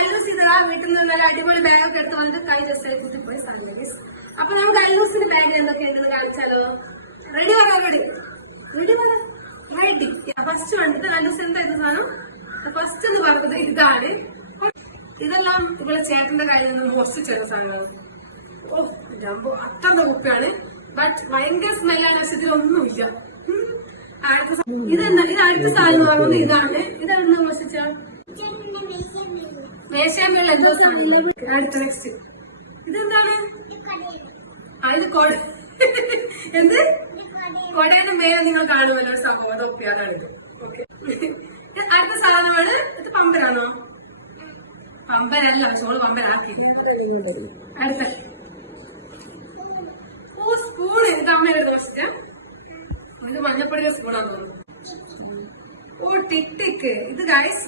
കല്ലൂസ് ഇതാ വീട്ടിൽ നിന്ന് നല്ല അടിപൊളി ബാഗൊക്കെ എടുത്ത് വന്നിട്ട് കൈ ജസ്റ്റ് കൂട്ടിപ്പോയി സാധനം. അപ്പൊ നമുക്ക് കല്ലൂസിന്റെ ബാഗിൽ എന്തൊക്കെയുണ്ടെന്ന് കാണിച്ചാലോ? റെഡി പറ റെഡി റെഡി പറ റെഡി. ഫസ്റ്റ് വന്നിട്ട് കല്ലൂസ് എന്തായിരുന്നു സാധനം? ഫസ്റ്റ് എന്ന് പറഞ്ഞത് ഇതാണ്. ഇതെല്ലാം ഇവിടെ ചേട്ടന്റെ കയ്യിൽ നിന്ന് മോഷ്ടിച്ചെടുത്ത സാധനമാണ്. ഓ ജമ്പോ അത്രന്റെ കുപ്പിയാണ്. ബട്ട് ഭയങ്കര സ്മെല്ലാണ്. പക്ഷെ ഇതിലൊന്നുമില്ല. ഇതെന്താ ഇത് അടുത്ത സാധനം പറയുന്നത് ഇതാണ്. ഇതെന്താ മോഷിച്ച മേശാമ്പുള്ള എന്തോ സാധനം. അടുത്ത നെക്സ്റ്റ് ഇതെന്താണ്? ഇത് കൊട. എന്ത് കൊടയുടെ മേലെ നിങ്ങൾ കാണുമല്ലോ സംഭവം. ഓക്കെ അതാണിത്. ഓക്കെ അടുത്ത സാധനമാണ്. ഇത് പമ്പരാണോ? പമ്പരല്ല. ചോള് പമ്പരാക്കി. അടുത്ത സ്പൂണ്. ഇത് അമ്മയുടെ ദോശിച്ച ഇത് മഞ്ഞപ്പൊടിയുടെ സ്പൂണാന്ന് തോന്നുന്നു. ഓ ടിക് ടിക്. ഇത് ഗൈസ്